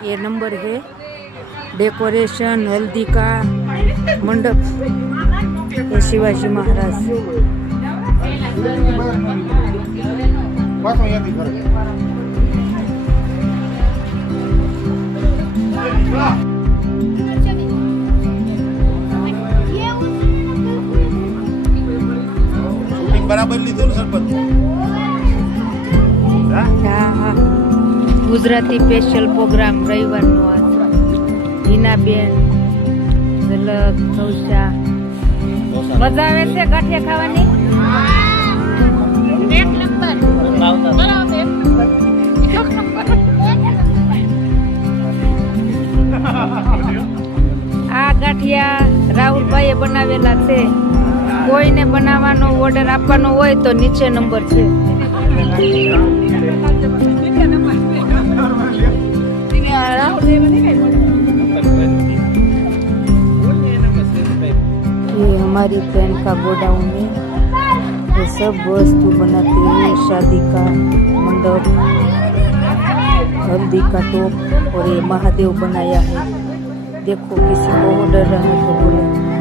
ये नंबर है डेकोरेशन हल्दी का मंडप ये शिवाजी महाराज बराबर લીધું સરપંચ હા ગુજરાતી સ્પેશિયલ પ્રોગ્રામ રવિવારનો આજ હિનાબેન ઝલક કૌશા મજા આવે છે ગાંઠિયા ખાવાની એક નંબર બરાબર આ ગાંઠિયા રાહુલભાઈએ બનાવેલા છે કોઈને બનાવવાનો ઓર્ડર આપવાનો હોય તો નીચે નંબર છે ये हमारी बहन का गोडाउन है ये सब वस्तु बनाती है शादी का मंडप हल्दी का टोप और ये महादेव बनाया है देखो किसी को ऑर्डर रहा तो बोले